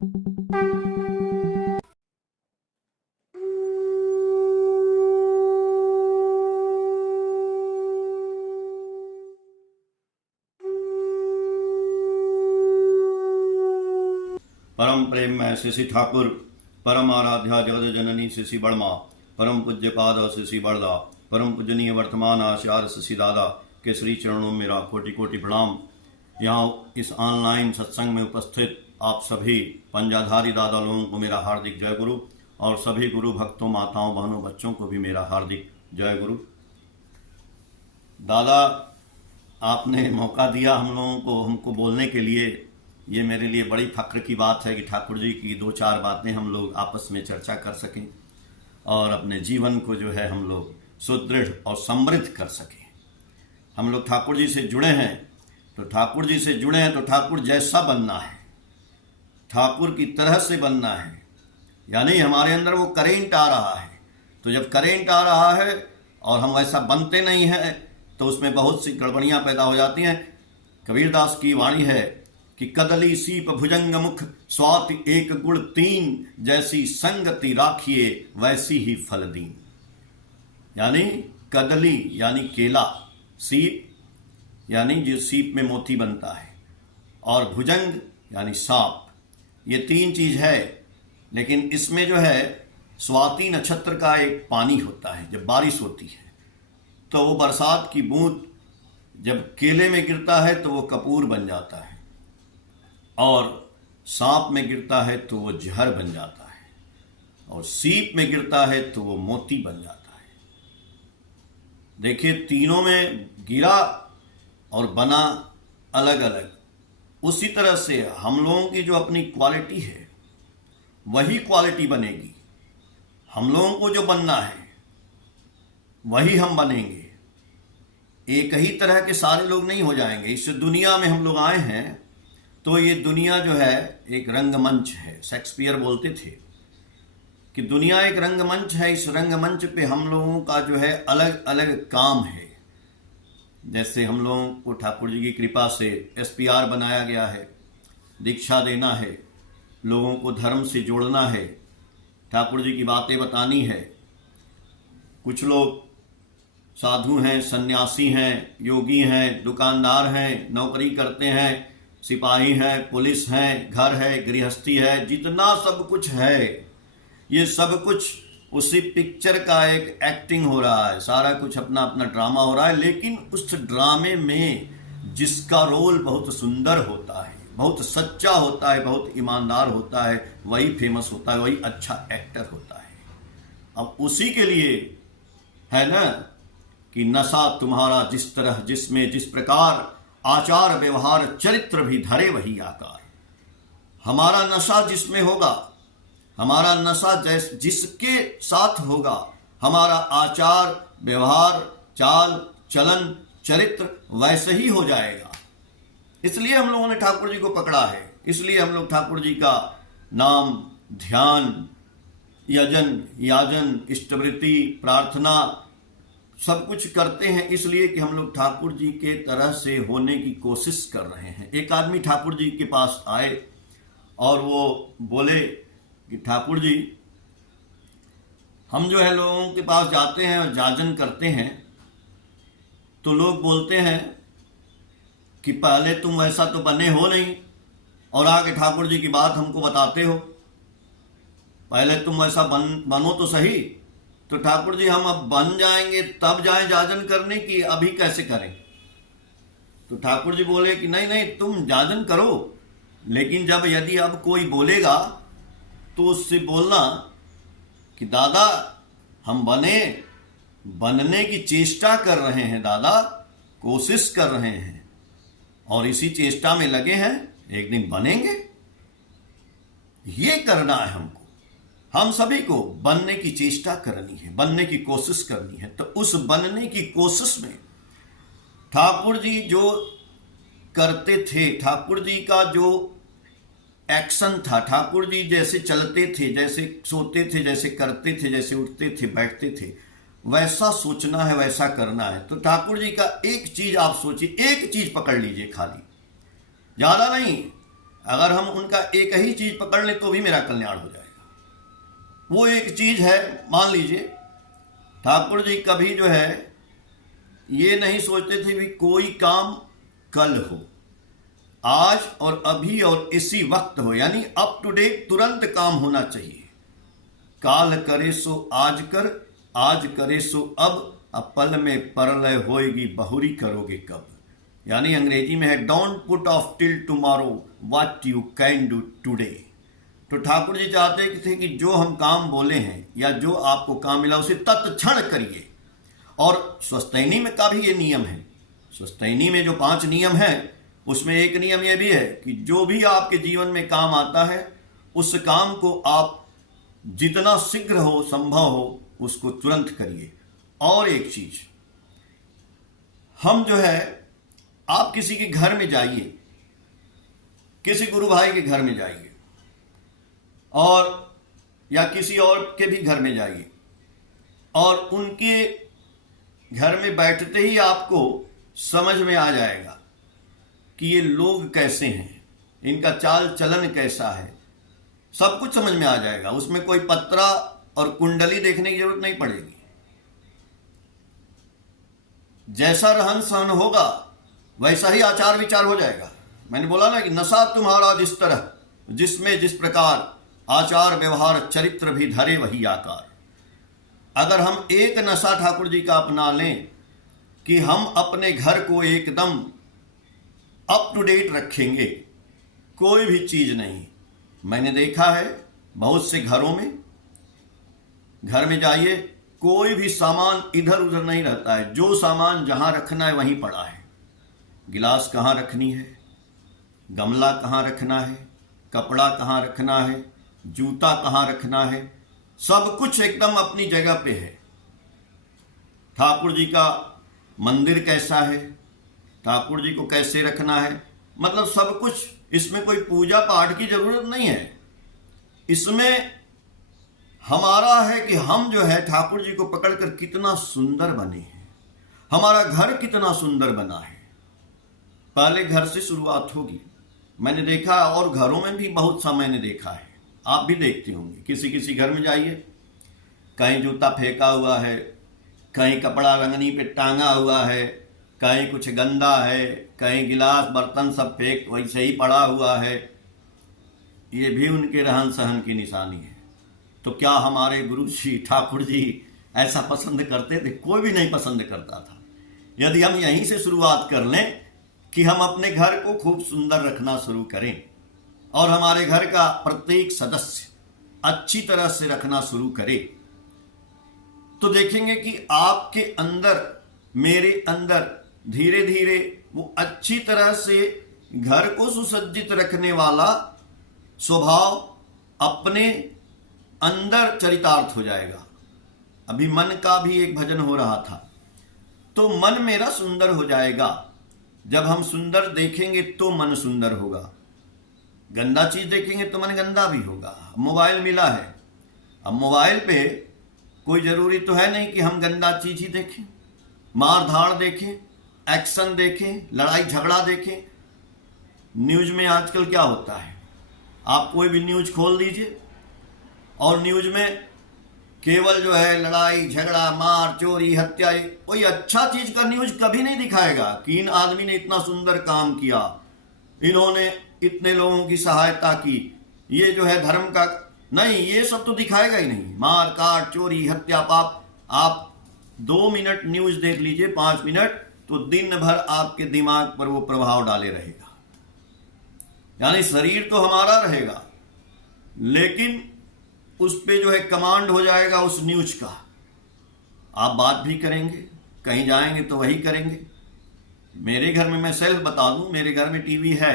परम प्रेम में शिशि ठाकुर, परम आराध्या जगत जननी शिशि बड़मा, परम पूज्य पाद शिशि बड़दा, परम पूजनीय वर्तमान आचार्य शिशि दादा के श्री चरणों में मेरा कोटि कोटि प्रणाम। यहाँ इस ऑनलाइन सत्संग में उपस्थित आप सभी पंजाधारी दादा लोगों को मेरा हार्दिक जय गुरु, और सभी गुरु भक्तों, माताओं, बहनों, बच्चों को भी मेरा हार्दिक जय गुरु। दादा, आपने मौका दिया हम लोगों को हमको बोलने के लिए। ये मेरे लिए बड़ी फक्र की बात है कि ठाकुर जी की दो चार बातें हम लोग आपस में चर्चा कर सकें और अपने जीवन को जो है हम लोग सुदृढ़ और समृद्ध कर सकें। हम लोग ठाकुर जी से जुड़े हैं, तो ठाकुर जी से जुड़े हैं तो ठाकुर जैसा बनना है, ठाकुर की तरह से बनना है। यानी हमारे अंदर वो करेंट आ रहा है, तो जब करेंट आ रहा है और हम वैसा बनते नहीं हैं तो उसमें बहुत सी गड़बड़ियाँ पैदा हो जाती हैं। कबीरदास की वाणी है कि कदली सीप भुजंग मुख स्वाति एक गुण तीन, जैसी संगति राखिए वैसी ही फल दीन। यानी कदली यानी केला, सीप यानी जो सीप में मोती बनता है, और भुजंग यानी सांप। ये तीन चीज है, लेकिन इसमें जो है स्वाति नक्षत्र का एक पानी होता है। जब बारिश होती है तो वो बरसात की बूंद जब केले में गिरता है तो वो कपूर बन जाता है, और सांप में गिरता है तो वो जहर बन जाता है, और सीप में गिरता है तो वो मोती बन जाता है। देखिए, तीनों में गिरा और बना अलग अलग। उसी तरह से हम लोगों की जो अपनी क्वालिटी है वही क्वालिटी बनेगी। हम लोगों को जो बनना है वही हम बनेंगे। एक ही तरह के सारे लोग नहीं हो जाएंगे। इस दुनिया में हम लोग आए हैं तो ये दुनिया जो है एक रंगमंच है। शेक्सपियर बोलते थे कि दुनिया एक रंगमंच है। इस रंगमंच पे हम लोगों का जो है अलग अलग काम है। जैसे हम लोगों को ठाकुर जी की कृपा से SPR बनाया गया है, दीक्षा देना है, लोगों को धर्म से जोड़ना है, ठाकुर जी की बातें बतानी है। कुछ लोग साधु हैं, सन्यासी हैं, योगी हैं, दुकानदार हैं, नौकरी करते हैं, सिपाही हैं, पुलिस हैं, घर है, गृहस्थी है, जितना सब कुछ है, ये सब कुछ उसी पिक्चर का एक एक्टिंग हो रहा है। सारा कुछ अपना अपना ड्रामा हो रहा है, लेकिन उस ड्रामे में जिसका रोल बहुत सुंदर होता है, बहुत सच्चा होता है, बहुत ईमानदार होता है, वही फेमस होता है, वही अच्छा एक्टर होता है। अब उसी के लिए है ना कि नशा तुम्हारा जिस तरह जिसमें जिस प्रकार, आचार व्यवहार चरित्र भी धरे वही आकार। हमारा नशा जिसमें होगा, हमारा नशा जिसके साथ होगा, हमारा आचार व्यवहार चाल चलन चरित्र वैसे ही हो जाएगा। इसलिए हम लोगों ने ठाकुर जी को पकड़ा है। इसलिए हम लोग ठाकुर जी का नाम, ध्यान, यजन, याजन, इष्टवृत्ति, प्रार्थना सब कुछ करते हैं, इसलिए कि हम लोग ठाकुर जी के तरह से होने की कोशिश कर रहे हैं। एक आदमी ठाकुर जी के पास आए और वो बोले कि ठाकुर जी, हम जो है लोगों के पास जाते हैं और जाजन करते हैं तो लोग बोलते हैं कि पहले तुम वैसा तो बने हो नहीं और आके ठाकुर जी की बात हमको बताते हो। पहले तुम वैसा बनो तो सही। तो ठाकुर जी, हम अब बन जाएंगे तब जाएं जाजन करने की, अभी कैसे करें? तो ठाकुर जी बोले कि नहीं नहीं, तुम जाजन करो, लेकिन जब यदि अब कोई बोलेगा तो उससे बोलना कि दादा, हम बनने की चेष्टा कर रहे हैं, दादा कोशिश कर रहे हैं, और इसी चेष्टा में लगे हैं, एक दिन बनेंगे। ये करना है हमको। हम सभी को बनने की चेष्टा करनी है, बनने की कोशिश करनी है। तो उस बनने की कोशिश में ठाकुर जी जो करते थे, ठाकुर जी का जो एक्शन था, ठाकुर जी जैसे चलते थे, जैसे सोते थे, जैसे करते थे, जैसे उठते थे, बैठते थे, वैसा सोचना है, वैसा करना है। तो ठाकुर जी का एक चीज आप सोचिए, एक चीज पकड़ लीजिए खाली, ज्यादा नहीं। अगर हम उनका एक ही चीज पकड़ लें तो भी मेरा कल्याण हो जाएगा। वो एक चीज है, मान लीजिए ठाकुर जी कभी जो है ये नहीं सोचते थे भी कोई काम कल हो, आज और अभी और इसी वक्त हो, यानी अप टू डेट तुरंत काम होना चाहिए। काल करे सो आज कर, आज करे सो अब पल में परलय होएगी, बहुरी करोगे कब। यानी अंग्रेजी में है don't put off till tomorrow what you can do today. तो ठाकुर जी चाहते थे कि जो हम काम बोले हैं या जो आपको काम मिला उसे तत्क्षण करिए। और स्वस्तैनी में का भी ये नियम है। स्वस्तैनी में जो 5 नियम है उसमें एक नियम यह भी है कि जो भी आपके जीवन में काम आता है उस काम को आप जितना शीघ्र हो संभव हो उसको तुरंत करिए। और एक चीज, हम जो है आप किसी के घर में जाइए, किसी गुरु भाई के घर में जाइए और या किसी और के भी घर में जाइए और उनके घर में बैठते ही आपको समझ में आ जाएगा कि ये लोग कैसे हैं, इनका चाल चलन कैसा है, सब कुछ समझ में आ जाएगा। उसमें कोई पत्रा और कुंडली देखने की जरूरत नहीं पड़ेगी। जैसा रहन सहन होगा वैसा ही आचार विचार हो जाएगा। मैंने बोला ना कि नशा तुम्हारा जिस तरह, जिसमें जिस प्रकार आचार व्यवहार चरित्र भी धरे वही आकार। अगर हम एक नशा ठाकुर जी का अपना लें कि हम अपने घर को एकदम अप टू डेट रखेंगे, कोई भी चीज नहीं। मैंने देखा है बहुत से घरों में, घर में जाइए कोई भी सामान इधर उधर नहीं रहता है, जो सामान जहां रखना है वहीं पड़ा है। गिलास कहाँ रखनी है, गमला कहाँ रखना है, कपड़ा कहाँ रखना है, जूता कहाँ रखना है, सब कुछ एकदम अपनी जगह पे है। ठाकुर जी का मंदिर कैसा है, ठाकुर जी को कैसे रखना है, मतलब सब कुछ। इसमें कोई पूजा पाठ की जरूरत नहीं है। इसमें हमारा है कि हम जो है ठाकुर जी को पकड़कर कितना सुंदर बने हैं, हमारा घर कितना सुंदर बना है। पहले घर से शुरुआत होगी। मैंने देखा और घरों में भी बहुत सा मैंने देखा है, आप भी देखते होंगे। किसी किसी घर में जाइए, कहीं जूता फेंका हुआ है, कहीं कपड़ा रंगनी पे टांगा हुआ है, कहीं कुछ गंदा है, कहीं गिलास बर्तन सब फेंक वैसे ही पड़ा हुआ है। ये भी उनके रहन सहन की निशानी है। तो क्या हमारे गुरु जी ठाकुर जी ऐसा पसंद करते थे? कोई भी नहीं पसंद करता था। यदि हम यहीं से शुरुआत कर लें कि हम अपने घर को खूब सुंदर रखना शुरू करें और हमारे घर का प्रत्येक सदस्य अच्छी तरह से रखना शुरू करे, तो देखेंगे कि आपके अंदर, मेरे अंदर धीरे धीरे वो अच्छी तरह से घर को सुसज्जित रखने वाला स्वभाव अपने अंदर चरितार्थ हो जाएगा। अभी मन का भी एक भजन हो रहा था, तो मन मेरा सुंदर हो जाएगा। जब हम सुंदर देखेंगे तो मन सुंदर होगा, गंदा चीज देखेंगे तो मन गंदा भी होगा। मोबाइल मिला है, अब मोबाइल पे कोई जरूरी तो है नहीं कि हम गंदा चीज ही देखें, मार धाड़ देखें, एक्शन देखें, लड़ाई झगड़ा देखें। न्यूज में आजकल क्या होता है, आप कोई भी न्यूज खोल दीजिए और न्यूज में केवल जो है लड़ाई झगड़ा, मार चोरी हत्या, कोई अच्छा चीज का न्यूज कभी नहीं दिखाएगा कि इन आदमी ने इतना सुंदर काम किया, इन्होंने इतने लोगों की सहायता की, ये जो है धर्म का नहीं, ये सब तो दिखाएगा ही नहीं। मार काट चोरी हत्या पाप। आप 2 मिनट न्यूज देख लीजिए, 5 मिनट, तो दिन भर आपके दिमाग पर वो प्रभाव डाले रहेगा। यानी शरीर तो हमारा रहेगा लेकिन उस पे जो है कमांड हो जाएगा उस न्यूज का। आप बात भी करेंगे, कहीं जाएंगे तो वही करेंगे। मेरे घर में मैं सेल्फ बता दूं, मेरे घर में टीवी है,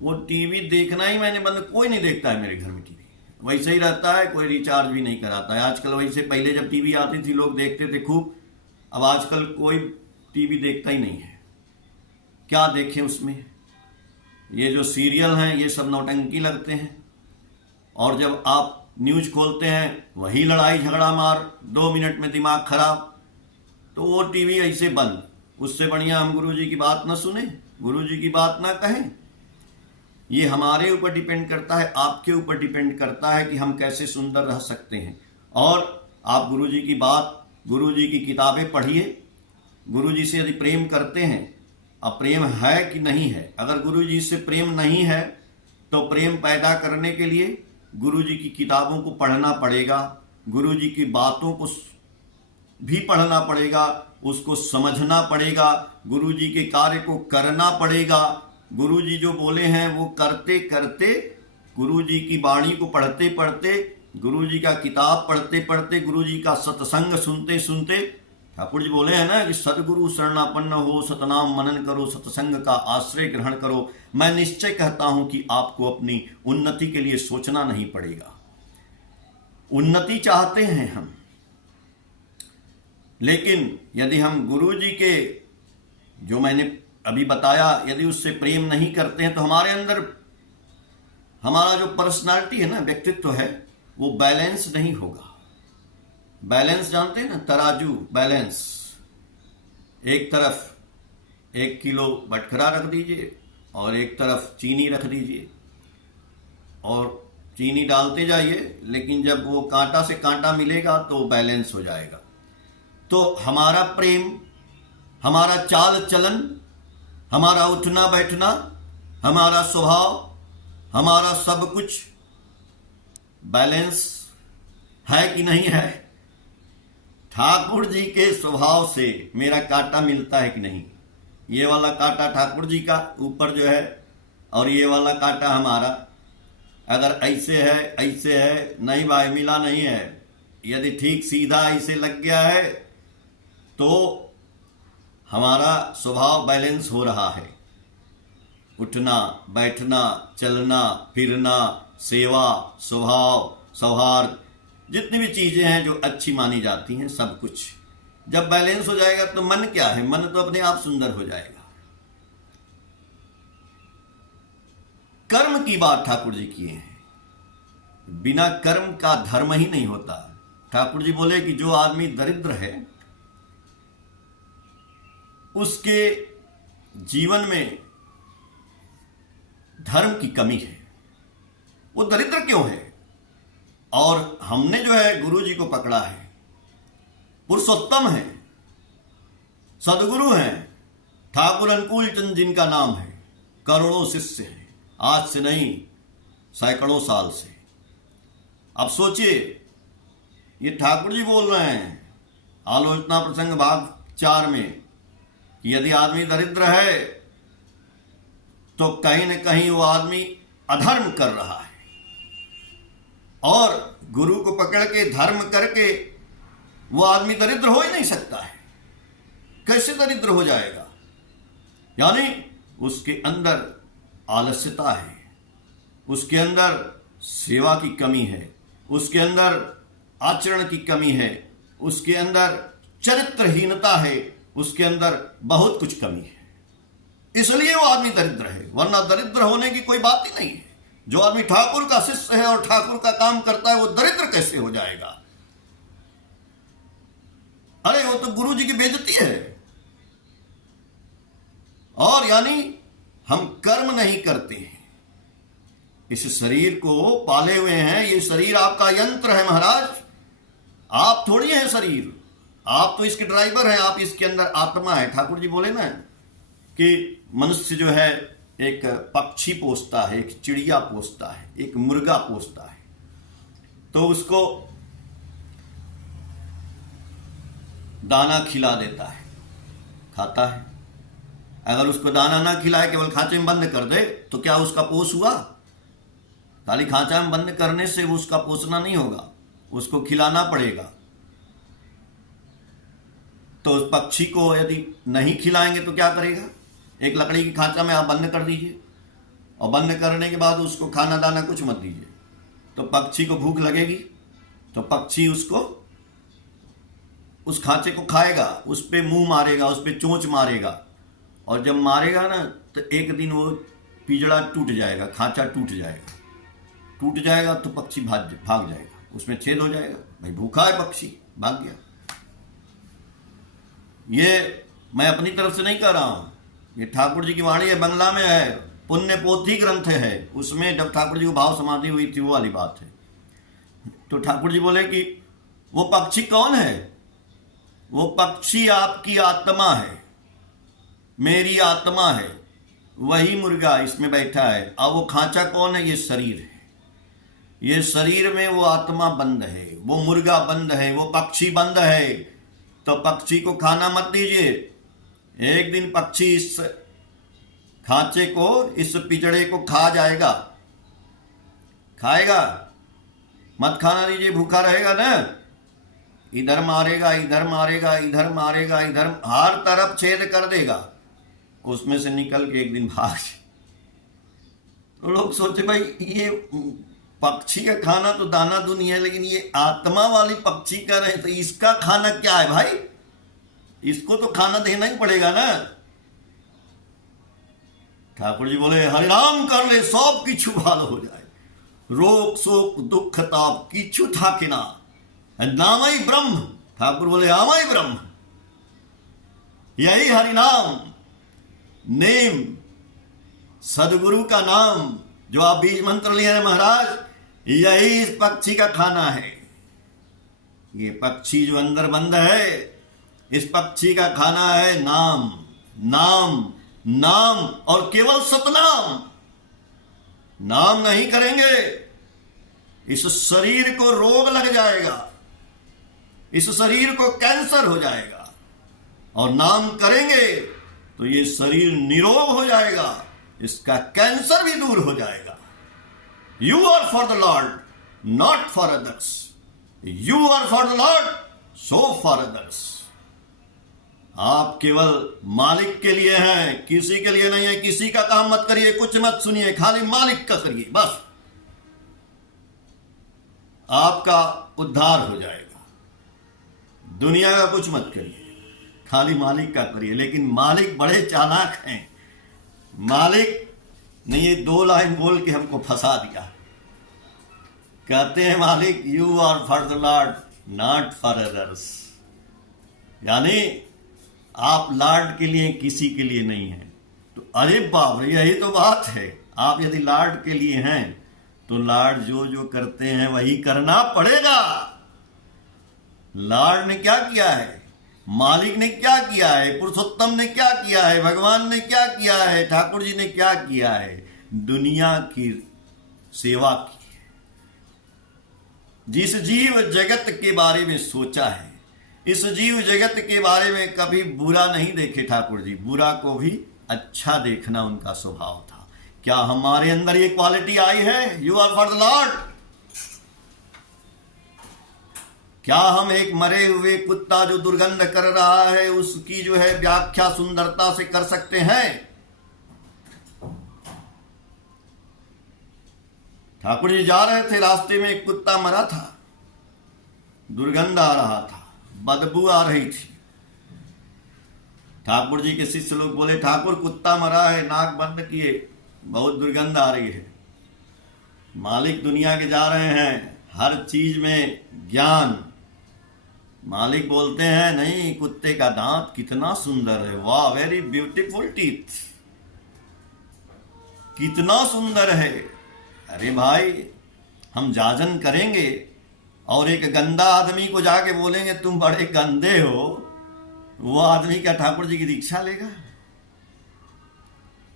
वो टीवी देखना ही मैंने बंद, कोई नहीं देखता है मेरे घर में टीवी, वैसे ही रहता है, कोई रिचार्ज भी नहीं कराता है आजकल। वैसे पहले जब टीवी आती थी लोग देखते थे खूब, अब आजकल कोई टीवी देखता ही नहीं है। क्या देखें उसमें, ये जो सीरियल हैं ये सब नौटंकी लगते हैं, और जब आप न्यूज खोलते हैं वही लड़ाई झगड़ा मार, 2 मिनट में दिमाग खराब, तो वो टीवी ऐसे बंद। उससे बढ़िया हम गुरु जी की बात ना सुने, गुरु जी की बात ना कहें। ये हमारे ऊपर डिपेंड करता है, आपके ऊपर डिपेंड करता है कि हम कैसे सुंदर रह सकते हैं। और आप गुरुजी की बात, गुरुजी की किताबें पढ़िए। गुरुजी से यदि प्रेम करते हैं, अब प्रेम है कि नहीं है, अगर गुरुजी से प्रेम नहीं है तो प्रेम पैदा करने के लिए गुरुजी की किताबों को पढ़ना पड़ेगा, गुरुजी की बातों को भी पढ़ना पड़ेगा, उसको समझना पड़ेगा, गुरुजी के कार्य को करना पड़ेगा। गुरुजी जो बोले हैं वो करते करते, गुरुजी की वाणी को पढ़ते पढ़ते, गुरुजी का किताब पढ़ते पढ़ते, गुरुजी का सत्संग सुनते सुनते, ठाकुर जी बोले हैं ना कि सदगुरु शरणापन्न हो, सतनाम मनन करो, सत्संग का आश्रय ग्रहण करो। मैं निश्चय कहता हूं कि आपको अपनी उन्नति के लिए सोचना नहीं पड़ेगा। उन्नति चाहते हैं हम, लेकिन यदि हम गुरुजी के जो मैंने अभी बताया, यदि उससे प्रेम नहीं करते हैं तो हमारे अंदर हमारा जो पर्सनालिटी है ना, व्यक्तित्व है, वो बैलेंस नहीं होगा। बैलेंस जानते हैं ना, तराजू बैलेंस। एक तरफ 1 किलो बटखरा रख दीजिए और एक तरफ चीनी रख दीजिए और चीनी डालते जाइए, लेकिन जब वो कांटा से कांटा मिलेगा तो बैलेंस हो जाएगा। तो हमारा प्रेम, हमारा चाल चलन, हमारा उठना बैठना, हमारा स्वभाव, हमारा सब कुछ बैलेंस है कि नहीं है? ठाकुर जी के स्वभाव से मेरा कांटा मिलता है कि नहीं? ये वाला कांटा ठाकुर जी का ऊपर जो है और ये वाला कांटा हमारा, अगर ऐसे है, नहीं भाई मिला नहीं है। यदि ठीक सीधा ऐसे लग गया है तो हमारा स्वभाव बैलेंस हो रहा है। उठना बैठना, चलना फिरना, सेवा, स्वभाव, सौहार्द, जितनी भी चीजें हैं जो अच्छी मानी जाती हैं, सब कुछ जब बैलेंस हो जाएगा तो मन क्या है, मन तो अपने आप सुंदर हो जाएगा। कर्म की बात ठाकुर जी किए हैं, बिना कर्म का धर्म ही नहीं होता। ठाकुर जी बोले कि जो आदमी दरिद्र है उसके जीवन में धर्म की कमी है। वो दरिद्र क्यों है? और हमने जो है गुरु जी को पकड़ा है, पुरुषोत्तम है, सदगुरु हैं, ठाकुर अनुकूल चंद जिनका नाम है, करोड़ों शिष्य हैं, आज से नहीं सैकड़ों साल से। अब सोचिए, ये ठाकुर जी बोल रहे हैं आलोचना प्रसंग भाग 4 में कि यदि आदमी दरिद्र है तो कहीं न कहीं वो आदमी अधर्म कर रहा है, और गुरु को पकड़ के धर्म करके वो आदमी दरिद्र हो ही नहीं सकता है। कैसे दरिद्र हो जाएगा? यानी उसके अंदर आलस्यता है, उसके अंदर सेवा की कमी है, उसके अंदर आचरण की कमी है, उसके अंदर चरित्रहीनता है, उसके अंदर बहुत कुछ कमी है, इसलिए वो आदमी दरिद्र है। वरना दरिद्र होने की कोई बात ही नहीं है। जो आदमी ठाकुर का शिष्य है और ठाकुर का काम करता है वो दरिद्र कैसे हो जाएगा? अरे वो तो गुरु जी की बेइज्जती है। और यानी हम कर्म नहीं करते हैं, इस शरीर को पाले हुए हैं। ये शरीर आपका यंत्र है महाराज, आप थोड़ी हैं शरीर, आप तो इसके ड्राइवर हैं, आप इसके अंदर आत्मा है। ठाकुर जी बोले ना कि मनुष्य जो है एक पक्षी पोसता है, एक चिड़िया पोसता है, एक मुर्गा पोसता है, तो उसको दाना खिला देता है, खाता है। अगर उसको दाना ना खिलाए, केवल खांचे में बंद कर दे, तो क्या उसका पोष हुआ? खाली खांचा में बंद करने से उसका पोषना नहीं होगा, उसको खिलाना पड़ेगा। तो उस पक्षी को यदि नहीं खिलाएंगे तो क्या करेगा? एक लकड़ी की खांचा में आप बंद कर दीजिए और बंद करने के बाद उसको खाना दाना कुछ मत दीजिए, तो पक्षी को भूख लगेगी, तो पक्षी उसको उस खांचे को खाएगा, उस पे मुंह मारेगा, उस पे चोंच मारेगा, और जब मारेगा ना तो एक दिन वो पिंजड़ा टूट जाएगा, खांचा टूट जाएगा। टूट जाएगा तो पक्षी भाग जाएगा, उसमें छेद हो जाएगा, भाई भूखा है पक्षी, भाग गया। ये मैं अपनी तरफ से नहीं कह रहा हूं, ये ठाकुर जी की वाणी है, बंगला में है, पुण्य पोथी ग्रंथ है, उसमें जब ठाकुर जी को भाव समाधि हुई थी वो वाली बात है। तो ठाकुर जी बोले कि वो पक्षी कौन है? वो पक्षी आपकी आत्मा है, मेरी आत्मा है, वही मुर्गा इसमें बैठा है। अब वो खांचा कौन है? ये शरीर है। ये शरीर में वो आत्मा बंद है, वो मुर्गा बंद है, वो पक्षी बंद है। तो पक्षी को खाना मत दीजिए। एक दिन पक्षी इस खांचे को, इस पिंजड़े को खा जाएगा। खाएगा? मत खाना दीजिए, भूखा रहेगा ना। इधर मारेगा, इधर मारेगा, इधर मारेगा, इधर हर तरफ छेद कर देगा, उसमें से निकल के एक दिन भाग। तो लोग सोचे भाई ये पक्षी का खाना तो दाना दुनी है, लेकिन ये आत्मा वाली पक्षी का रहे तो इसका खाना क्या है भाई? इसको तो खाना देना ही पड़ेगा ना। ठाकुर जी बोले हरिनाम कर ले, सब किछु भालो हो जाए, रोग शोक दुख ताप किछु थाके ना, नामई ब्रह्म। ठाकुर बोले आमई ब्रह्म, यही हरिनाम नेम, सदगुरु का नाम जो आप बीज मंत्र लिए हैं महाराज, यही इस पक्षी का खाना है। ये पक्षी जो अंदर बंद है, इस पक्षी का खाना है नाम, नाम, नाम और केवल सतनाम। नाम नहीं करेंगे इस शरीर को रोग लग जाएगा, इस शरीर को कैंसर हो जाएगा। और नाम करेंगे तो ये शरीर निरोग हो जाएगा, इसका कैंसर भी दूर हो जाएगा। You are for the Lord, not for others. You are for the Lord, so for others. आप केवल मालिक के लिए हैं, किसी के लिए नहीं है। किसी का काम मत करिए, कुछ मत सुनिए, खाली मालिक का करिए, बस आपका उद्धार हो जाएगा। दुनिया का कुछ मत करिए, खाली मालिक का करिए। लेकिन मालिक बड़े चालाक हैं। मालिक ने ये 2 लाइन बोल के हमको फंसा दिया। कहते हैं मालिक you are for the Lord not for others, यानी आप लॉर्ड के लिए, किसी के लिए नहीं हैं। तो अरे बाप रे, यही तो बात है। आप यदि लॉर्ड के लिए हैं तो लॉर्ड जो जो करते हैं वही करना पड़ेगा। लॉर्ड ने क्या किया है, मालिक ने क्या किया है, पुरुषोत्तम ने क्या किया है, भगवान ने क्या किया है, ठाकुर जी ने क्या किया है? दुनिया की सेवा की है। जिस जीव जगत के बारे में सोचा है, इस जीव जगत के बारे में कभी बुरा नहीं देखे ठाकुर जी। बुरा को भी अच्छा देखना उनका स्वभाव था। क्या हमारे अंदर ये क्वालिटी आई है? You are for the Lord. क्या हम एक मरे हुए कुत्ता जो दुर्गंध कर रहा है उसकी जो है व्याख्या सुंदरता से कर सकते हैं? ठाकुर जी जा रहे थे, रास्ते में एक कुत्ता मरा था, दुर्गंध आ रहा था, बदबू आ रही थी। ठाकुर जी के शिष्य लोग बोले ठाकुर कुत्ता मरा है, नाक बंद किए, बहुत दुर्गंध आ रही है। मालिक दुनिया के जा रहे हैं, हर चीज में ज्ञान। मालिक बोलते हैं नहीं, कुत्ते का दांत कितना सुंदर है, वाह वेरी ब्यूटीफुल टीथ, कितना सुंदर है। अरे भाई हम जाजन करेंगे और एक गंदा आदमी को जाके बोलेंगे तुम बड़े गंदे हो, वो आदमी क्या ठाकुर जी की दीक्षा लेगा?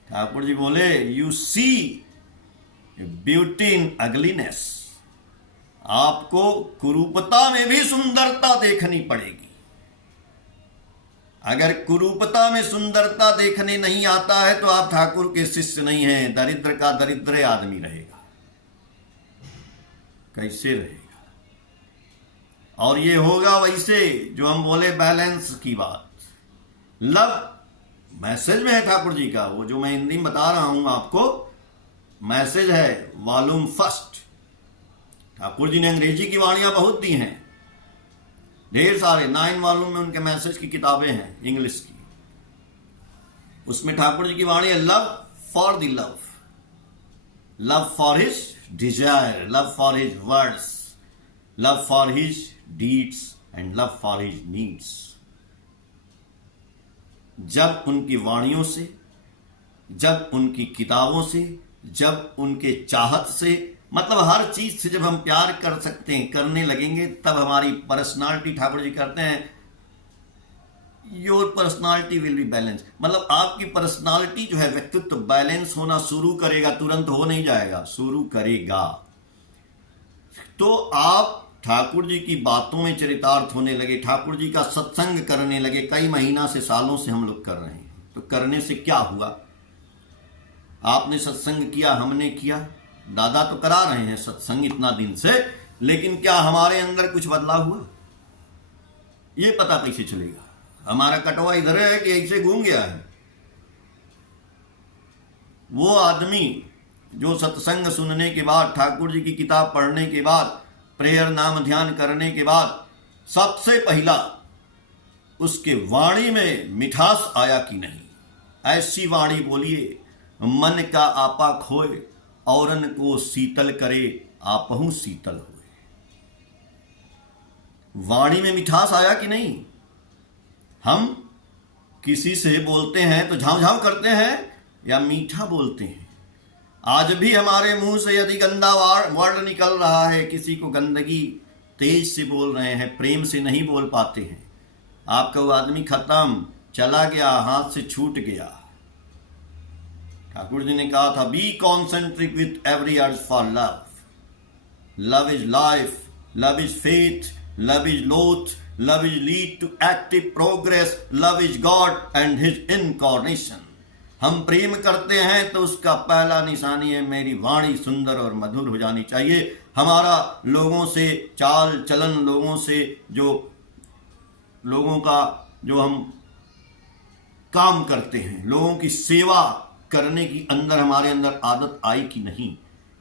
ठाकुर जी बोले you see beauty in ugliness. आपको कुरूपता में भी सुंदरता देखनी पड़ेगी। अगर कुरूपता में सुंदरता देखने नहीं आता है तो आप ठाकुर के शिष्य नहीं हैं, दरिद्र का दरिद्र आदमी रहेगा। कैसे रहेगा? और ये होगा वैसे जो हम बोले बैलेंस की बात। लव मैसेज में है ठाकुर जी का, वो जो मैं हिंदी में बता रहा हूं आपको, मैसेज है वॉल्यूम फर्स्ट। ठाकुर जी ने अंग्रेजी की वाणियां बहुत दी हैं, ढेर सारे 9 वॉल्यूम में उनके मैसेज की किताबें हैं इंग्लिश की। उसमें ठाकुर जी की वाणी है love for the love, love for his Dzire, love for his words, love for his deeds and love for his needs. जब उनकी वाणियों से जब उनकी किताबों से, जब उनके चाहत से, मतलब हर चीज से जब हम प्यार कर सकते हैं, करने लगेंगे, तब हमारी पर्सनालिटी, ठाकुर जी कहते हैं your personality will be balance, मतलब आपकी पर्सनालिटी जो है, व्यक्तित्व बैलेंस होना शुरू करेगा। तुरंत हो नहीं जाएगा, शुरू करेगा। तो आप ठाकुर जी की बातों में चरितार्थ होने लगे, ठाकुर जी का सत्संग करने लगे। कई महीना से, सालों से हम लोग कर रहे हैं। तो करने से क्या हुआ? आपने सत्संग किया, हमने किया, दादा तो करा रहे हैं सत्संग इतना दिन से, लेकिन क्या हमारे अंदर कुछ बदलाव हुआ? ये पता कैसे चलेगा? हमारा कटवा इधर है कि ऐसे घूम गया है? वो आदमी जो सत्संग सुनने के बाद, ठाकुर जी की किताब पढ़ने के बाद, प्रेयर नाम ध्यान करने के बाद, सबसे पहला उसके वाणी में मिठास आया कि नहीं? ऐसी वाणी बोलिए, मन का आपा खोए, औरन को शीतल करे, आपहू शीतल होए। वाणी में मिठास आया कि नहीं? हम किसी से बोलते हैं तो झाँव झाँव करते हैं या मीठा बोलते हैं? आज भी हमारे मुंह से यदि गंदा वर्ड निकल रहा है, किसी को गंदगी तेज से बोल रहे हैं, प्रेम से नहीं बोल पाते हैं, आपका वो आदमी खत्म, चला गया, हाथ से छूट गया। ठाकुर जी ने कहा था, be concentric with every urge for love, love is life, love is faith, love is loth, love is lead to active progress, love is God and his incarnation. हम प्रेम करते हैं तो उसका पहला निशानी है मेरी वाणी सुंदर और मधुर हो जानी चाहिए। हमारा लोगों से चाल चलन, लोगों से लोगों का जो हम काम करते हैं, लोगों की सेवा करने की अंदर हमारे अंदर आदत आई कि नहीं?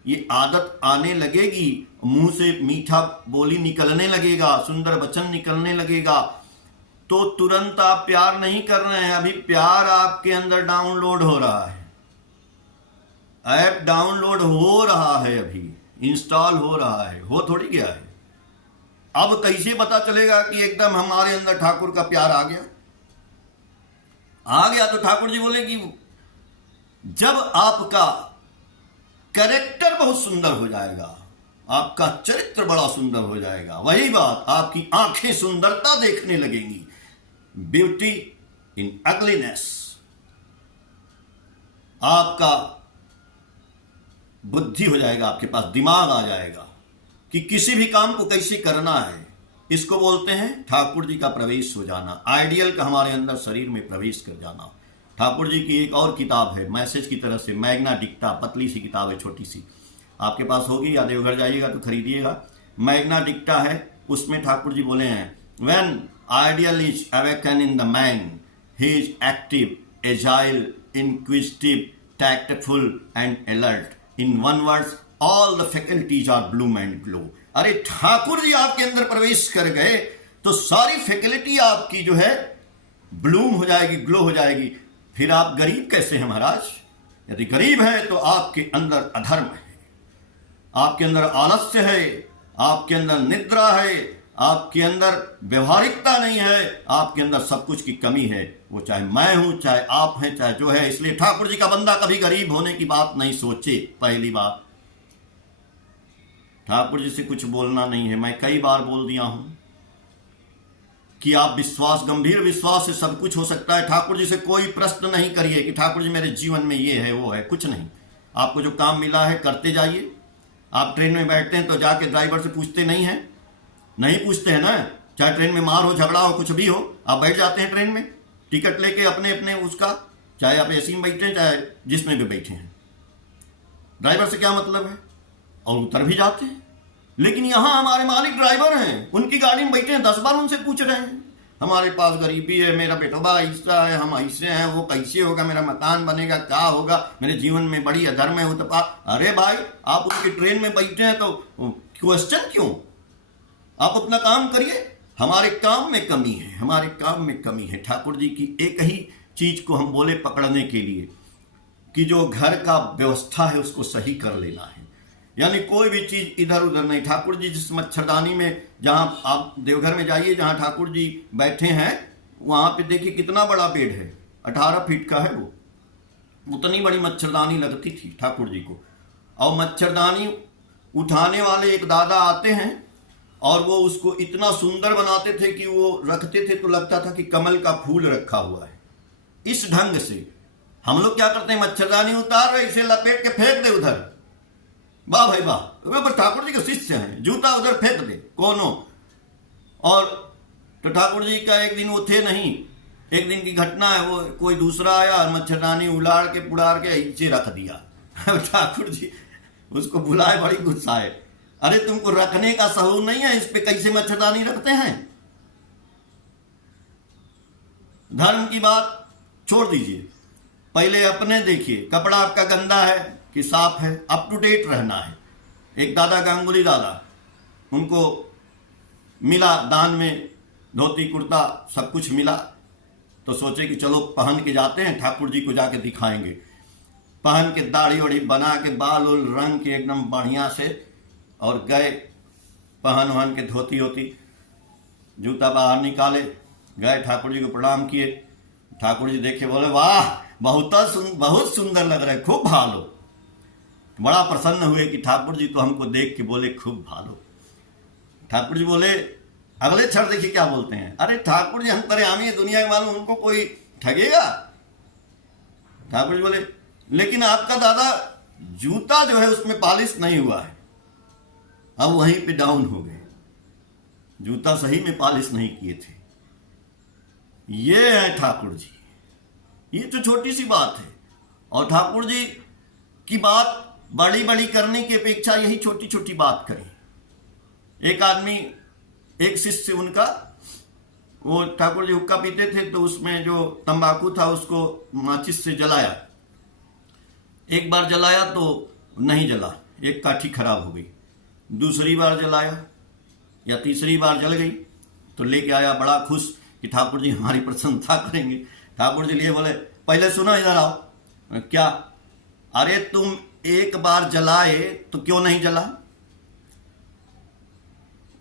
ये आदत आने लगेगी, मुंह से मीठा बोली निकलने लगेगा, सुंदर वचन निकलने लगेगा, तो तुरंत आप प्यार नहीं कर रहे हैं। अभी प्यार आपके अंदर डाउनलोड हो रहा है, ऐप डाउनलोड हो रहा है, अभी इंस्टॉल हो रहा है, हो थोड़ी गया है। अब कैसे पता चलेगा कि एकदम हमारे अंदर ठाकुर का प्यार आ गया? आ गया तो ठाकुर जी बोले कि जब आपका कैरेक्टर बहुत सुंदर हो जाएगा, आपका चरित्र बड़ा सुंदर हो जाएगा, वही बात, आपकी आंखें सुंदरता देखने लगेंगी, ब्यूटी इन अगलीनेस। आपका बुद्धि हो जाएगा, आपके पास दिमाग आ जाएगा कि किसी भी काम को कैसे करना है। इसको बोलते हैं ठाकुर जी का प्रवेश हो जाना, आइडियल का हमारे अंदर शरीर में प्रवेश कर जाना। ठाकुर जी की एक और किताब है मैसेज की तरह से, मैग्ना डिक्टा, पतली सी किताब है, छोटी सी, आपके पास होगी या देवघर जाइएगा तो खरीदिएगा। मैग्ना डिक्टा है, उसमें ठाकुर जी बोले हैं, when ideal is awaken in the man, he is active, agile, inquisitive, tactful and alert. In one word, all the faculties are bloom and glow. अरे ठाकुर जी आपके अंदर प्रवेश कर गए तो सारी फैकल्टी आपकी जो है ब्लूम हो जाएगी, ग्लो हो जाएगी। फिर आप गरीब कैसे हैं महाराज? यदि गरीब है तो आपके अंदर अधर्म है, आपके अंदर आलस्य है, आपके अंदर निद्रा है, आपके अंदर व्यवहारिकता नहीं है, आपके अंदर सब कुछ की कमी है। वो चाहे मैं हूं, चाहे आप हैं, चाहे जो है। इसलिए ठाकुर जी का बंदा कभी गरीब होने की बात नहीं सोचे। पहली बात, ठाकुर जी से कुछ बोलना नहीं है। मैं कई बार बोल दिया हूं कि आप विश्वास, गंभीर विश्वास से सब कुछ हो सकता है। ठाकुर जी से कोई प्रश्न नहीं करिए कि ठाकुर जी मेरे जीवन में ये है वो है, कुछ नहीं। आपको जो काम मिला है करते जाइए। आप ट्रेन में बैठते हैं तो जाके ड्राइवर से पूछते नहीं हैं? नहीं पूछते हैं ना। चाहे ट्रेन में मार हो, झगड़ा हो, कुछ भी हो, आप बैठ जाते हैं ट्रेन में टिकट लेके अपने अपने उसका, चाहे आप एसी में बैठे हैं चाहे जिसमें भी बैठे हैं, ड्राइवर से क्या मतलब है, और उतर भी जाते हैं। लेकिन यहां हमारे मालिक ड्राइवर हैं, उनकी गाड़ी में बैठे हैं, 10 बार उनसे पूछ रहे हैं हमारे पास गरीबी है, मेरा बेटोबा ऐसा है, हम ऐसे हैं, वो कैसे होगा, मेरा मकान बनेगा, क्या होगा, मेरे जीवन में बड़ी अधर्म है, उत्पा। अरे भाई, आप उनकी ट्रेन में बैठे हैं तो क्वेश्चन क्यों? आप अपना काम करिए। हमारे काम में कमी है, हमारे काम में कमी है। ठाकुर जी की एक ही चीज को हम बोले पकड़ने के लिए कि जो घर का व्यवस्था है उसको सही कर लेना है, यानी कोई भी चीज इधर उधर नहीं। ठाकुर जी जिस मच्छरदानी में, जहां आप देवघर में जाइए, जहां ठाकुर जी बैठे हैं, वहां पे देखिए कितना बड़ा बेड है, 18 फीट का है वो। उतनी बड़ी मच्छरदानी लगती थी ठाकुर जी को। और मच्छरदानी उठाने वाले एक दादा आते हैं और वो उसको इतना सुंदर बनाते थे कि वो रखते थे तो लगता था कि कमल का फूल रखा हुआ है। इस ढंग से हम लोग क्या करते हैं, मच्छरदानी उतार रहे इसे लपेट के फेंक दे उधर, वाह भाई वाह, तो ठाकुर जी के शिष्य हैं, जूता उधर फेंक दे कोनो। और तो ठाकुर जी का एक दिन वो थे नहीं, एक दिन की घटना है, वो कोई दूसरा आया और मच्छरदानी उलाड़ के पुड़ाड़ के नीचे रख दिया। ठाकुर जी उसको बुलाए, बड़ी गुस्साए, अरे तुमको रखने का सहूर नहीं है, इस पे कैसे मच्छरदानी रखते हैं। धर्म की बात छोड़ दीजिए, पहले अपने देखिए, कपड़ा आपका गंदा है कि साफ है, अप टू डेट रहना है। एक दादा गांगुली दादा, उनको मिला दान में धोती कुर्ता सब कुछ मिला, तो सोचे कि चलो पहन के जाते हैं, ठाकुर जी को जाके दिखाएंगे। पहन के दाढ़ी वाड़ी बना के बाल उल रंग के एकदम बढ़िया से, और गए पहन वहन के धोती होती, जूता बाहर निकाले, गए ठाकुर जी को प्रणाम किए। ठाकुर जी देखे, बोले वाह बहुत सुंदर लग रहा है, खूब भालो। बड़ा प्रसन्न हुए कि ठाकुर जी तो हमको देख के बोले खूब भालो। ठाकुर जी बोले, अगले क्षण देखिए क्या बोलते हैं, अरे ठाकुर जी अंतर्यामी है, दुनिया के मालूम, उनको कोई ठगेगा। ठाकुर जी बोले, लेकिन आपका दादा जूता जो है उसमें पॉलिश नहीं हुआ है। अब वहीं पे डाउन हो गए, जूता सही में पॉलिश नहीं किए थे। ये है ठाकुर जी, ये तो छोटी सी बात है। और ठाकुर जी की बात बड़ी बड़ी करने की अपेक्षा यही छोटी छोटी बात करें। एक आदमी, एक शिष्य उनका, वो ठाकुर जी हुक्का पीते थे तो उसमें जो तंबाकू था उसको माचिस से जलाया। एक बार जलाया तो नहीं जला, एक काठी खराब हो गई। दूसरी बार जलाया या तीसरी बार जल गई, तो लेके आया बड़ा खुश कि ठाकुर जी हमारी प्रशंसा करेंगे। ठाकुर जी लिए बोले, पहले सुनो, इधर आओ। क्या? अरे तुम एक बार जलाए तो क्यों नहीं जला?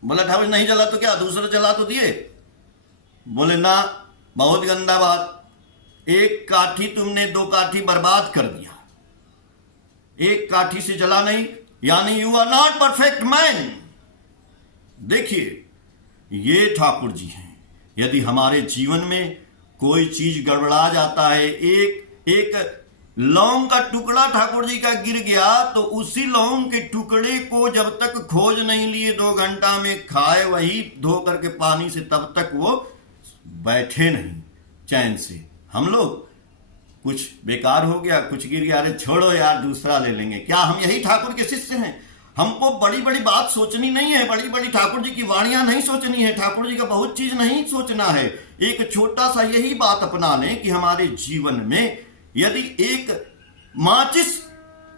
बोला ठाकुर नहीं जला तो क्या, दूसरा जला तो दिए। बोले ना, बहुत गंदा बात, एक काठी तुमने 2 काठी बर्बाद कर दिया, एक काठी से जला नहीं, यानी you are not perfect man. देखिए, ये ठाकुर जी हैं। यदि हमारे जीवन में कोई चीज गड़बड़ा जाता है, एक लौंग का टुकड़ा ठाकुर जी का गिर गया, तो उसी लौंग के टुकड़े को जब तक खोज नहीं लिए 2 घंटा में खाए वही धो करके पानी से, तब तक वो बैठे नहीं चैन से। हम लोग कुछ बेकार हो गया, कुछ गिर गया, अरे छोड़ो यार दूसरा ले लेंगे। क्या हम यही ठाकुर के शिष्य हैं? हमको बड़ी बड़ी बात सोचनी नहीं है, बड़ी बड़ी ठाकुर जी की वाणियां नहीं सोचनी है, ठाकुर जी का बहुत चीज नहीं सोचना है। एक छोटा सा यही बात अपना लें कि हमारे जीवन में यदि एक माचिस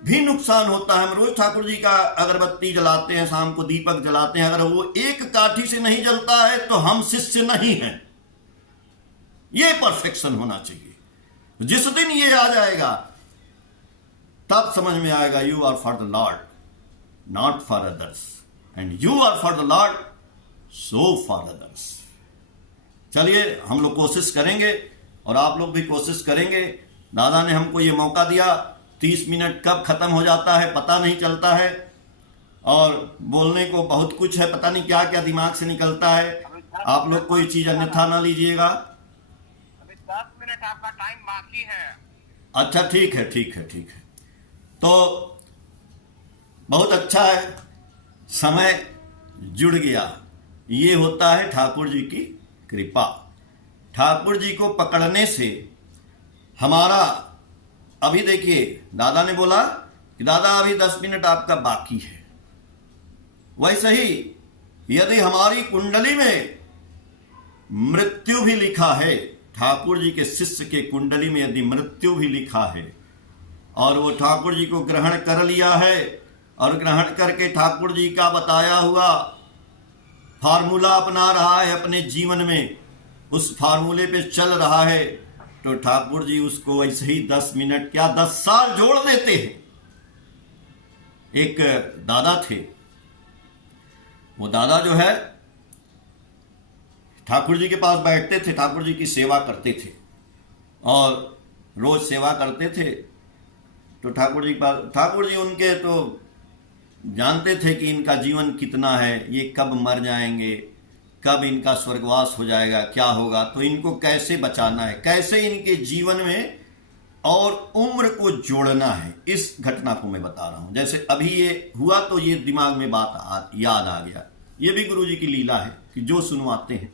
भी नुकसान होता है, हम रोज ठाकुर जी का अगरबत्ती जलाते हैं, शाम को दीपक जलाते हैं, अगर वो एक काठी से नहीं जलता है तो हम शिष्य नहीं हैं। ये परफेक्शन होना चाहिए। जिस दिन ये आ जाएगा तब समझ में आएगा, you are for the Lord, not for others, and you are for the Lord, so for others. चलिए हम लोग कोशिश करेंगे और आप लोग भी कोशिश करेंगे। दादा ने हमको ये मौका दिया, 30 मिनट कब खत्म हो जाता है पता नहीं चलता है, और बोलने को बहुत कुछ है, पता नहीं क्या क्या दिमाग से निकलता है। आप लोग कोई चीज अन्यथा ना लीजिएगा। अभी 10 मिनट आपका टाइम बाकी है। अच्छा ठीक है, ठीक है, ठीक है। तो बहुत अच्छा है, समय जुड़ गया। ये होता है ठाकुर जी की कृपा। ठाकुर जी को पकड़ने से हमारा, अभी देखिए दादा ने बोला कि दादा अभी 10 मिनट आपका बाकी है। वैसे ही यदि हमारी कुंडली में मृत्यु भी लिखा है, ठाकुर जी के शिष्य के कुंडली में यदि मृत्यु भी लिखा है, और वो ठाकुर जी को ग्रहण कर लिया है, और ग्रहण करके ठाकुर जी का बताया हुआ फार्मूला अपना रहा है अपने जीवन में, उस फार्मूले पे चल रहा है, तो ठाकुर जी उसको ऐसे ही 10 मिनट क्या 10 साल जोड़ देते हैं। एक दादा थे, वो दादा जो है ठाकुर जी के पास बैठते थे, ठाकुर जी की सेवा करते थे, और रोज सेवा करते थे। तो ठाकुर जी उनके तो जानते थे कि इनका जीवन कितना है, ये कब मर जाएंगे, कब इनका स्वर्गवास हो जाएगा, क्या होगा, तो इनको कैसे बचाना है, कैसे इनके जीवन में और उम्र को जोड़ना है, इस घटना को मैं बता रहा हूं। जैसे अभी ये हुआ तो ये दिमाग में बात याद आ गया। ये भी गुरु जी की लीला है कि जो सुनवाते हैं।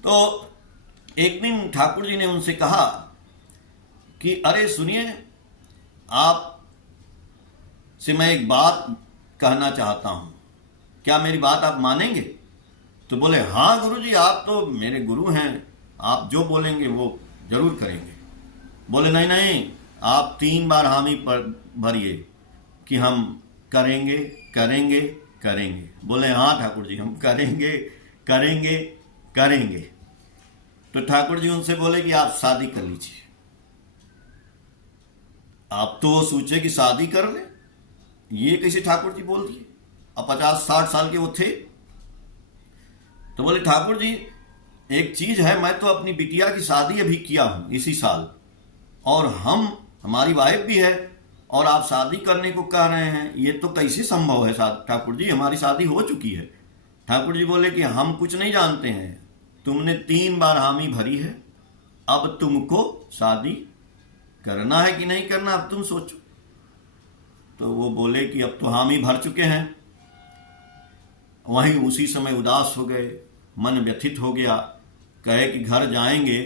तो एक दिन ठाकुर जी ने उनसे कहा कि अरे सुनिए, आप से मैं एक बात कहना चाहता हूं, क्या मेरी बात आप मानेंगे? तो बोले हाँ गुरु जी, आप तो मेरे गुरु हैं, आप जो बोलेंगे वो जरूर करेंगे। बोले नहीं नहीं, आप 3 बार हामी पर भरिए कि हम करेंगे करेंगे करेंगे। बोले हाँ ठाकुर जी, हम करेंगे करेंगे करेंगे। तो ठाकुर जी उनसे बोले कि आप शादी कर लीजिए। आप तो सोचे कि शादी कर ले, ये कैसे ठाकुर जी बोल दिए? अब 50-60 साल के वो थे। तो बोले ठाकुर जी एक चीज है, मैं तो अपनी बिटिया की शादी अभी किया हूं इसी साल, और हमारी वाइफ भी है, और आप शादी करने को कह रहे हैं, ये तो कैसे संभव है ठाकुर जी, हमारी शादी हो चुकी है। ठाकुर जी बोले कि हम कुछ नहीं जानते हैं, तुमने 3 बार हामी भरी है, अब तुमको शादी करना है कि नहीं करना, अब तुम सोचो। तो वो बोले कि अब तो हामी भर चुके हैं। वहीं उसी समय उदास हो गए, मन व्यथित हो गया, कहे कि घर जाएंगे,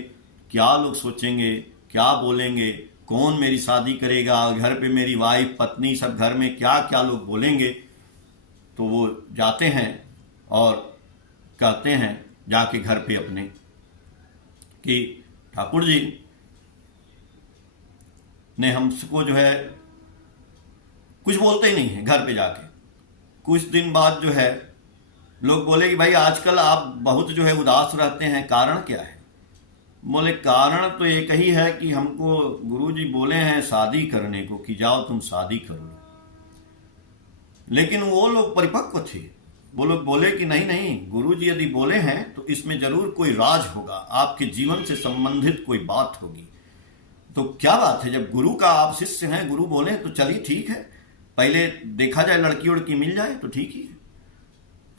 क्या लोग सोचेंगे, क्या बोलेंगे, कौन मेरी शादी करेगा, घर पे मेरी वाइफ पत्नी सब घर में क्या क्या लोग बोलेंगे। तो वो जाते हैं और कहते हैं जाके घर पे अपने कि ठाकुर जी ने हमको जो है कुछ बोलते ही नहीं है। घर पे जाके कुछ दिन बाद जो है लोग बोले कि भाई आजकल आप बहुत जो है उदास रहते हैं, कारण क्या है? बोले कारण तो एक ही है कि हमको गुरुजी बोले हैं शादी करने को, कि जाओ तुम शादी कर लो। लेकिन वो लोग परिपक्व थे, वो लोग बोले कि नहीं नहीं, गुरुजी यदि बोले हैं तो इसमें जरूर कोई राज होगा, आपके जीवन से संबंधित कोई बात होगी। तो क्या बात है, जब गुरु का आप शिष्य हैं, गुरु बोले तो चलिए ठीक है, पहले देखा जाए, लड़की उड़की मिल जाए तो ठीक ही है।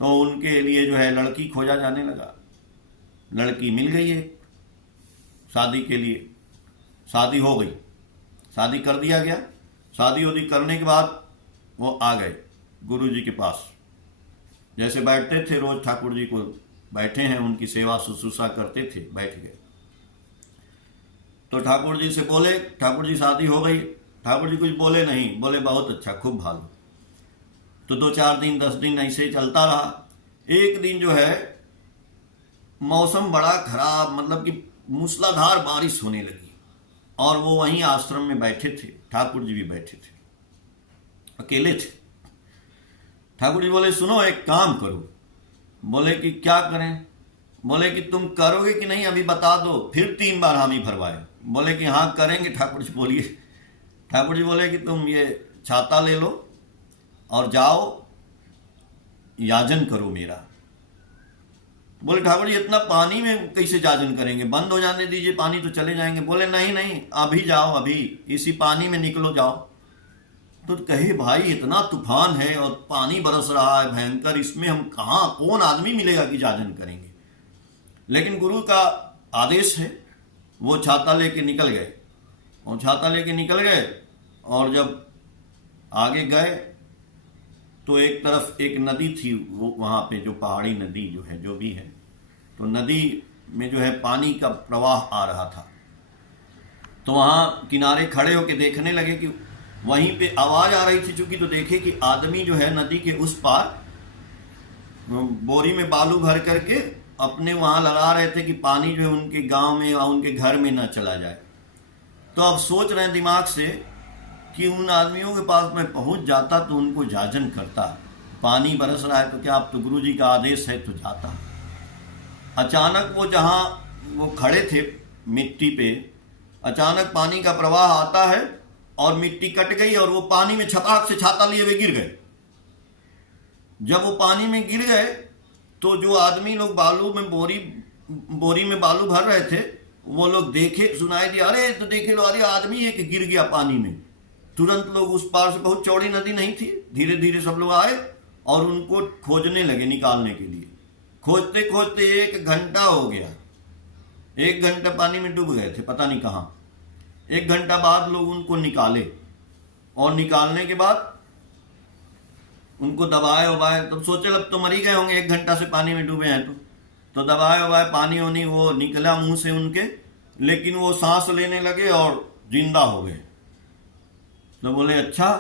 तो उनके लिए जो है लड़की खोजा जाने लगा। लड़की मिल गई है शादी के लिए, शादी हो गई, शादी कर दिया गया। शादी वादी करने के बाद वो आ गए गुरु जी के पास। जैसे बैठते थे रोज ठाकुर जी को, बैठे हैं, उनकी सेवा शुश्रूषा करते थे, बैठ गए। तो ठाकुर जी से बोले, ठाकुर जी शादी हो गई। ठाकुर जी कुछ बोले नहीं, बोले बहुत अच्छा, खूब भालो। तो 2-4 दिन 10 दिन ऐसे ही चलता रहा। एक दिन जो है मौसम बड़ा खराब, मतलब कि मूसलाधार बारिश होने लगी, और वो वहीं आश्रम में बैठे थे, ठाकुर जी भी बैठे थे, अकेले थे। ठाकुर जी बोले सुनो एक काम करो। बोले कि क्या करें? बोले कि तुम करोगे कि नहीं अभी बता दो। फिर 3 बार हामी भरवाए। बोले कि हाँ करेंगे। ठाकुर जी बोलिए। ठाकुर जी बोले कि तुम ये छाता ले लो और जाओ याजन करो मेरा। बोले ठाकुर जी इतना पानी में कैसे याजन करेंगे, बंद हो जाने दीजिए पानी तो चले जाएंगे। बोले नहीं नहीं, अभी जाओ, अभी इसी पानी में निकलो, जाओ। तो कहे भाई इतना तूफान है और पानी बरस रहा है भयंकर, इसमें हम कहाँ, कौन आदमी मिलेगा कि याजन करेंगे? लेकिन गुरु का आदेश है। वो छाता लेके निकल गए, और छाता लेके निकल गए, और जब आगे गए तो एक तरफ एक नदी थी, वो वहाँ पे जो पहाड़ी नदी जो है, जो भी है, तो नदी में जो है पानी का प्रवाह आ रहा था। तो वहाँ किनारे खड़े होकर देखने लगे कि वहीं पे आवाज आ रही थी चूंकि, तो देखे कि आदमी जो है नदी के उस पार बोरी में बालू भर करके अपने वहाँ लगा रहे थे कि पानी जो है उनके गांव में या उनके घर में न चला जाए। तो अब सोच रहे हैं दिमाग से कि उन आदमियों के पास मैं पहुंच जाता तो उनको याजन करता। पानी बरस रहा है तो क्या, अब तो गुरु जी का आदेश है तो जाता। अचानक वो जहां वो खड़े थे मिट्टी पे, अचानक पानी का प्रवाह आता है और मिट्टी कट गई, और वो पानी में छपाक से छाता लिए हुए गिर गए। जब वो पानी में गिर गए तो जो आदमी लोग बालू में बोरी में बालू भर रहे थे, वो लोग देखे, सुनाई दिया, अरे तो देखे लो, अरे आदमी एक गिर गया पानी में। तुरंत लोग उस पार से, बहुत चौड़ी नदी नहीं थी, धीरे धीरे सब लोग आए और उनको खोजने लगे निकालने के लिए। खोजते खोजते 1 घंटा हो गया, 1 घंटा पानी में डूब गए थे, पता नहीं कहाँ। 1 घंटा बाद लोग उनको निकाले और निकालने के बाद उनको दबाए उबाए, तब सोचे अब तो मर ही गए होंगे, 1 घंटा से पानी में डूबे हैं तो दबाए उबाए, पानी होनी वो निकला मुंह से उनके, लेकिन वो सांस लेने लगे और जिंदा हो गए। तो बोले अच्छा,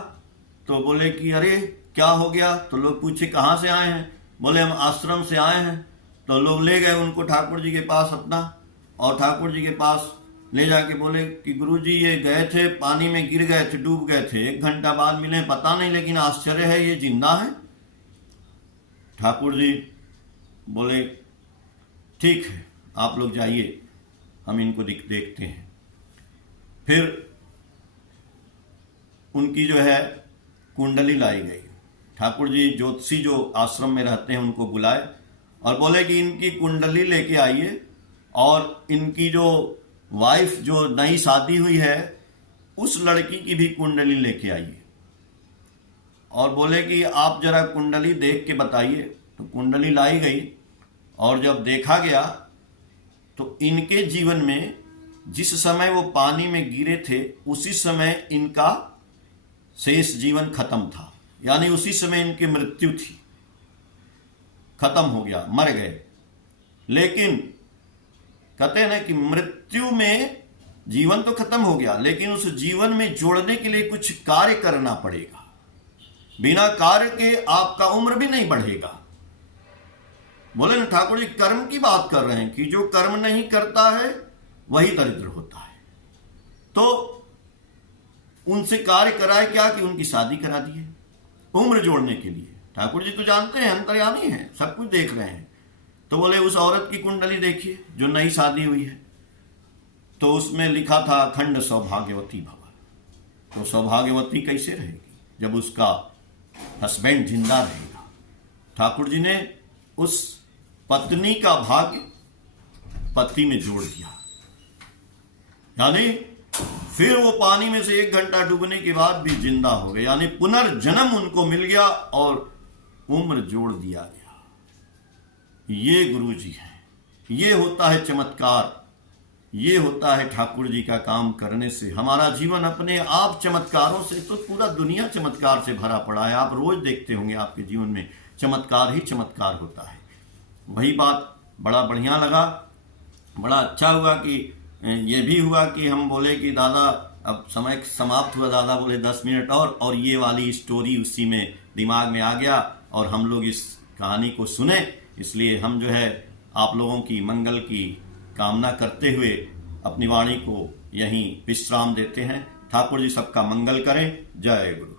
तो बोले कि अरे क्या हो गया? तो लोग पूछे कहाँ से आए हैं? बोले हम आश्रम से आए हैं। तो लोग ले गए उनको ठाकुर जी के पास अपना, और ठाकुर जी के पास ले जाके बोले कि गुरु जी ये गए थे, पानी में गिर गए थे, डूब गए थे, 1 घंटा बाद मिले, पता नहीं, लेकिन आश्चर्य है ये जिंदा है। ठाकुर जी बोले ठीक है, आप लोग जाइए, हम इनको देखते हैं। फिर उनकी जो है कुंडली लाई गई। ठाकुर जी ज्योतिषी जो आश्रम में रहते हैं उनको बुलाए और बोले कि इनकी कुंडली लेके आइए और इनकी जो वाइफ जो नई शादी हुई है उस लड़की की भी कुंडली लेके आइए, और बोले कि आप जरा कुंडली देख के बताइए। तो कुंडली लाई गई और जब देखा गया तो इनके जीवन में जिस समय वो पानी में गिरे थे उसी समय इनका शेष जीवन खत्म था, यानी उसी समय इनकी मृत्यु थी, खत्म हो गया, मर गए। लेकिन कहते हैं ना कि मृत्यु में जीवन तो खत्म हो गया, लेकिन उस जीवन में जोड़ने के लिए कुछ कार्य करना पड़ेगा। बिना कार्य के आपका उम्र भी नहीं बढ़ेगा। बोले ना ठाकुर जी कर्म की बात कर रहे हैं कि जो कर्म नहीं करता है वही दरिद्र होता है। तो उनसे कार्य कराए क्या कि उनकी शादी करा दिए उम्र जोड़ने के लिए। ठाकुर जी तो जानते हैं, अंतर्यामी हैं, सब कुछ देख रहे हैं। तो बोले उस औरत की कुंडली देखिए जो नई शादी हुई है, तो उसमें लिखा था अखंड सौभाग्यवती भव। तो सौभाग्यवती कैसे रहेगी जब उसका हस्बैंड जिंदा रहेगा? ठाकुर जी ने उस पत्नी का भाग्य पति में जोड़ दिया, यानी फिर वो पानी में से 1 घंटा डूबने के बाद भी जिंदा हो गए, यानी पुनर्जन्म उनको मिल गया और उम्र जोड़ दिया गया। ये गुरु जी है, ये होता है चमत्कार, ये होता है ठाकुर जी का काम करने से। हमारा जीवन अपने आप चमत्कारों से, तो पूरा दुनिया चमत्कार से भरा पड़ा है। आप रोज देखते होंगे आपके जीवन में चमत्कार ही चमत्कार होता है। वही बात बड़ा बढ़िया लगा, बड़ा अच्छा हुआ कि ये भी हुआ कि हम बोले कि दादा अब समय समाप्त हुआ, दादा बोले 10 मिनट और ये वाली स्टोरी उसी में दिमाग में आ गया और हम लोग इस कहानी को सुने। इसलिए हम जो है आप लोगों की मंगल की कामना करते हुए अपनी वाणी को यहीं विश्राम देते हैं। ठाकुर जी सबका मंगल करें। जय गुरु।